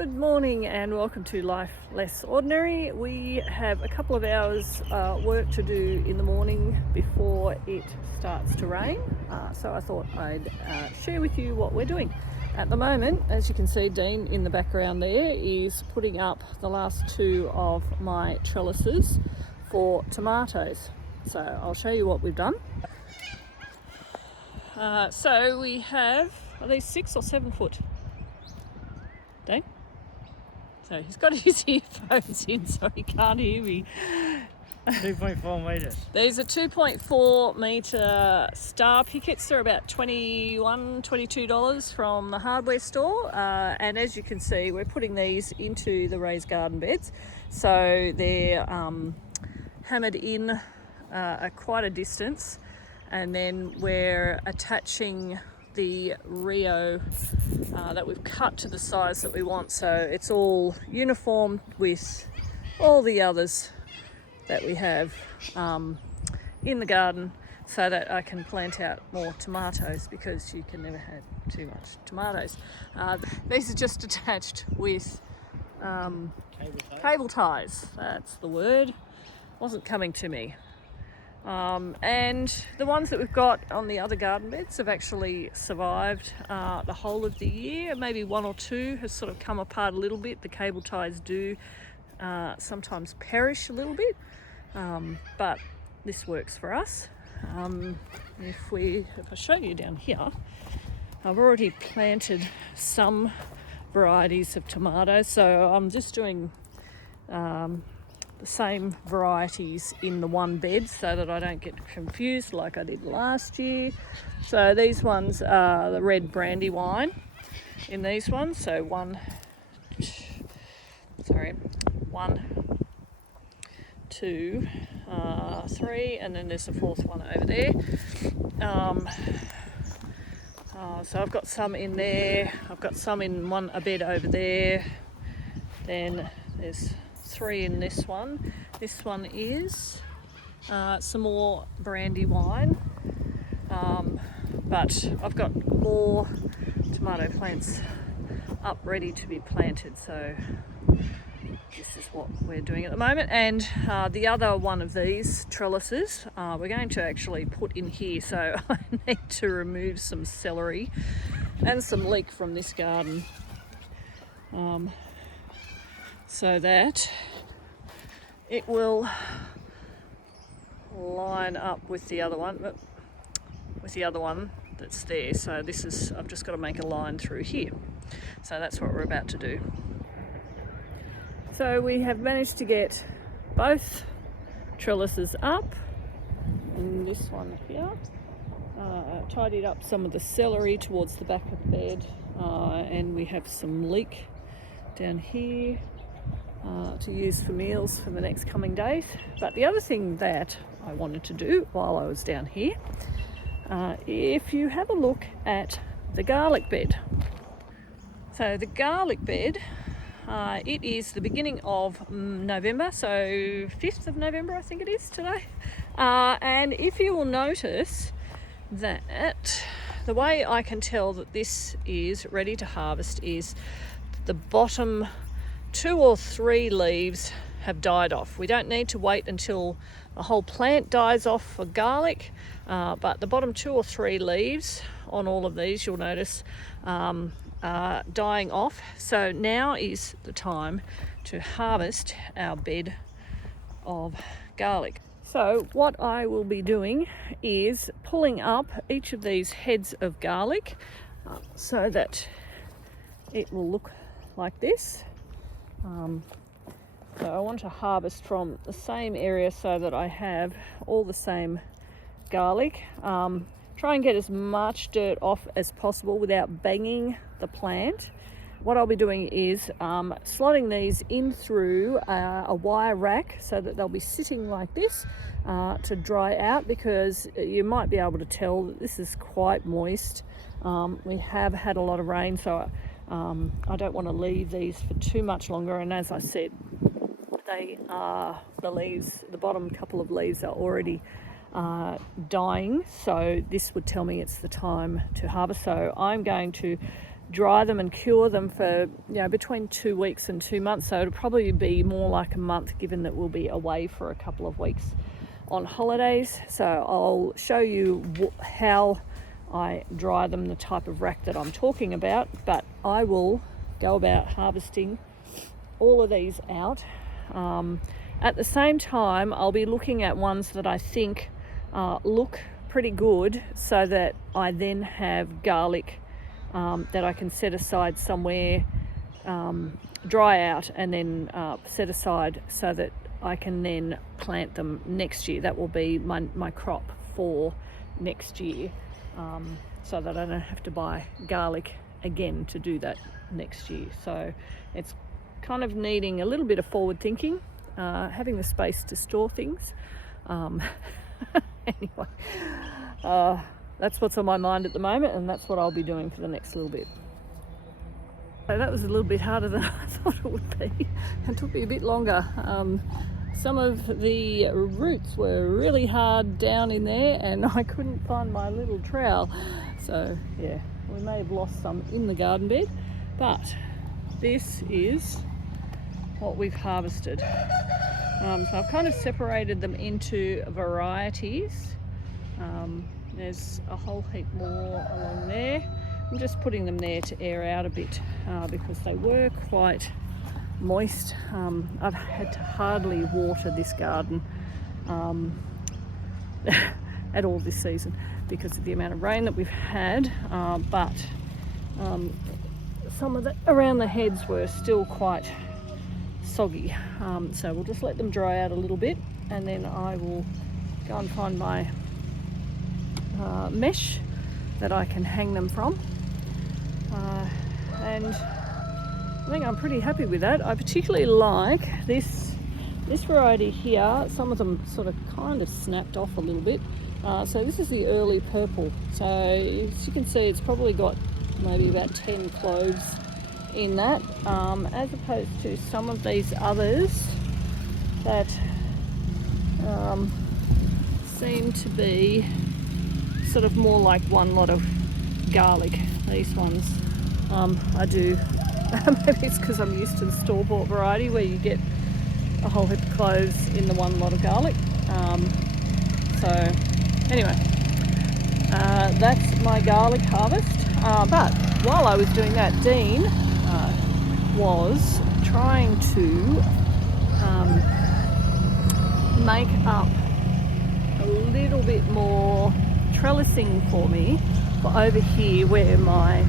Good morning and welcome to Life Less Ordinary. We have a couple of hours work to do in the morning before it starts to rain, so I thought I'd share with you what we're doing. At the moment, as you can see, Dean in the background there is putting up the last two of my trellises for tomatoes. So I'll show you what we've done. So we have, are these 6 or 7 foot? Dean? So he's got his earphones in so he can't hear me. 2.4 metres. These are 2.4 metre star pickets. They're about $22 from the hardware store. And as you can see, we're putting these into the raised garden beds. So they're hammered in at quite a distance. And then we're attaching the Rio that we've cut to the size that we want, so it's all uniform with all the others that we have in the garden, so that I can plant out more tomatoes, because you can never have too much tomatoes. These are just attached with cable ties. That's the word, wasn't coming to me. And the ones that we've got on the other garden beds have actually survived the whole of the year. Maybe one or two has sort of come apart a little bit. The cable ties do sometimes perish a little bit, but this works for us. If I show you down here, I've already planted some varieties of tomatoes, so I'm just doing the same varieties in the one bed so that I don't get confused like I did last year. So these ones are the red brandywine in these ones. So one, two, three, and then there's a fourth one over there. So I've got some in there. I've got some in a bed over there. Then there's 3 in this one. This one is some more brandywine, but I've got more tomato plants up ready to be planted, so this is what we're doing at the moment. And the other one of these trellises we're going to actually put in here, so I need to remove some celery and some leek from this garden, so that it will line up with the other one, that's there. So I've just got to make a line through here. So that's what we're about to do. So we have managed to get both trellises up, and this one here. Tidied up some of the celery towards the back of the bed, and we have some leek down here to use for meals for the next coming days. But the other thing that I wanted to do while I was down here, if you have a look at the garlic bed. So the garlic bed, it is the beginning of November, so 5th of November I think it is today. And if you will notice that the way I can tell that this is ready to harvest is the bottom 2 or 3 leaves have died off. We don't need to wait until the whole plant dies off for garlic, but the bottom 2 or 3 leaves on all of these, you'll notice, are dying off. So now is the time to harvest our bed of garlic. So what I will be doing is pulling up each of these heads of garlic so that it will look like this. So I want to harvest from the same area so that I have all the same garlic. Try and get as much dirt off as possible without banging the plant. What I'll be doing is slotting these in through a wire rack so that they'll be sitting like this to dry out, because you might be able to tell that this is quite moist. We have had a lot of rain, so I don't want to leave these for too much longer. And as I said, the bottom couple of leaves are already dying, so this would tell me it's the time to harvest. So I'm going to dry them and cure them for between 2 weeks and 2 months. So it'll probably be more like a month, given that we'll be away for a couple of weeks on holidays. So I'll show you how I dry them, the type of rack that I'm talking about, but I will go about harvesting all of these out. At the same time, I'll be looking at ones that I think look pretty good, so that I then have garlic that I can set aside somewhere, dry out, and then set aside so that I can then plant them next year. That will be my crop for next year, so that I don't have to buy garlic again to do that next year. So it's kind of needing a little bit of forward thinking, having the space to store things. Anyway, that's what's on my mind at the moment, and that's what I'll be doing for the next little bit. So that was a little bit harder than I thought it would be. It took me a bit longer. Some of the roots were really hard down in there, and I couldn't find my little trowel. So yeah, we may have lost some in the garden bed, but this is what we've harvested. So I've kind of separated them into varieties. There's a whole heap more along there. I'm just putting them there to air out a bit because they were quite moist. I've had to hardly water this garden at all this season because of the amount of rain that we've had, but some of the around the heads were still quite soggy, so we'll just let them dry out a little bit, and then I will go and find my mesh that I can hang them from, and I think I'm pretty happy with that. I particularly like this variety here. Some of them sort of kind of snapped off a little bit, so this is the early purple. So as you can see, it's probably got maybe about 10 cloves in that, as opposed to some of these others that seem to be sort of more like one lot of garlic. These ones, I do. Maybe it's because I'm used to the store-bought variety where you get a whole heap of cloves in the one lot of garlic. So anyway, that's my garlic harvest. But while I was doing that, Dean was trying to make up a little bit more trellising for me for over here where my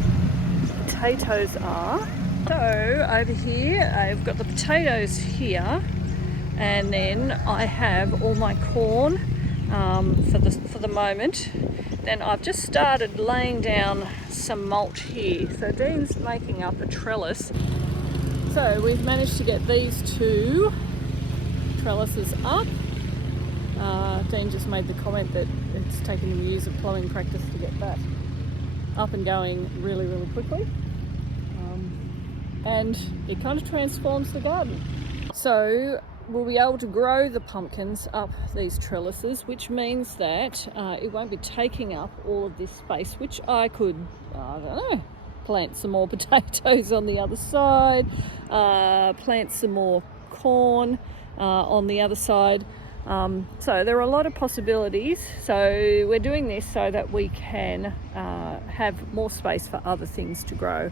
potatoes are. So over here I've got the potatoes here, and then I have all my corn for the moment. Then I've just started laying down some mulch here. So Dean's making up a trellis. So we've managed to get these 2 trellises up. Dean just made the comment that it's taken him years of ploughing practice to get that up and going really, really quickly. And it kind of transforms the garden. So we'll be able to grow the pumpkins up these trellises, which means that it won't be taking up all of this space, which I could, I don't know, plant some more potatoes on the other side, plant some more corn on the other side. So there are a lot of possibilities. So we're doing this so that we can have more space for other things to grow.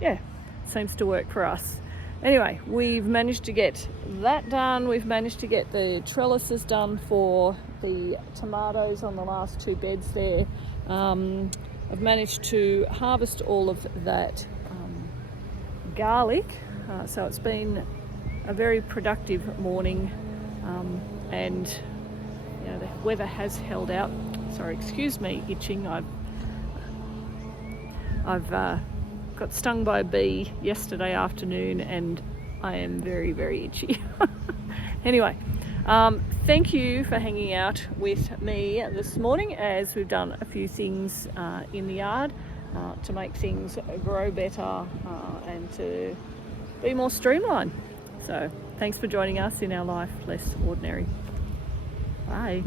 Yeah, seems to work for us. Anyway, we've managed to get that done. We've managed to get the trellises done for the tomatoes on the last 2 beds there. I've managed to harvest all of that garlic. So it's been a very productive morning, and the weather has held out. Sorry, excuse me, itching. I've got stung by a bee yesterday afternoon, and I am very, very itchy. Anyway, thank you for hanging out with me this morning as we've done a few things in the yard to make things grow better and to be more streamlined. So thanks for joining us in our Life Less Ordinary. Bye.